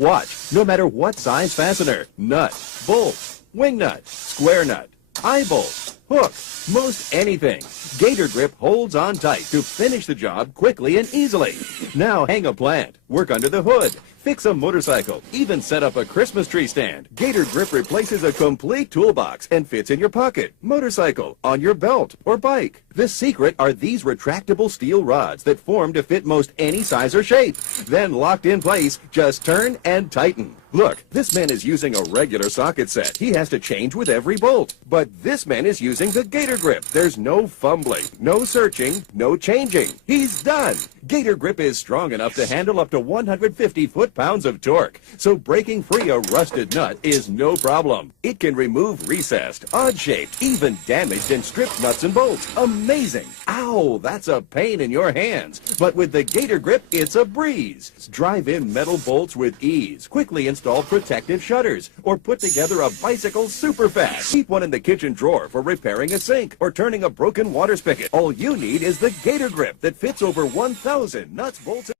Watch, no matter what size fastener, nut, bolt, wing nut, square nut, eye bolt, hook, most anything, Gator Grip holds on tight to finish the job quickly and easily. Now hang a plant, work under the hood, fix a motorcycle, even set up a Christmas tree stand. Gator Grip replaces a complete toolbox and fits in your pocket, motorcycle, on your belt, or bike. The secret are these retractable steel rods that form to fit most any size or shape. Then locked in place, just turn and tighten. Look, this man is using a regular socket set. He has to change with every bolt. But this man is using the Gator Grip. There's no fumbling, no searching, no changing. He's done. Gator Grip is strong enough to handle up to 150 foot-pounds of torque, so breaking free a rusted nut is no problem. It can remove recessed, odd-shaped, even damaged and stripped nuts and bolts. Amazing! Ow, that's a pain in your hands. But with the Gator Grip, it's a breeze. Drive in metal bolts with ease. Quickly install protective shutters, or put together a bicycle super fast. Keep one in the kitchen drawer for repairing a sink or turning a broken water spigot. All you need is the Gator Grip that fits over 1,000 nuts, bolts,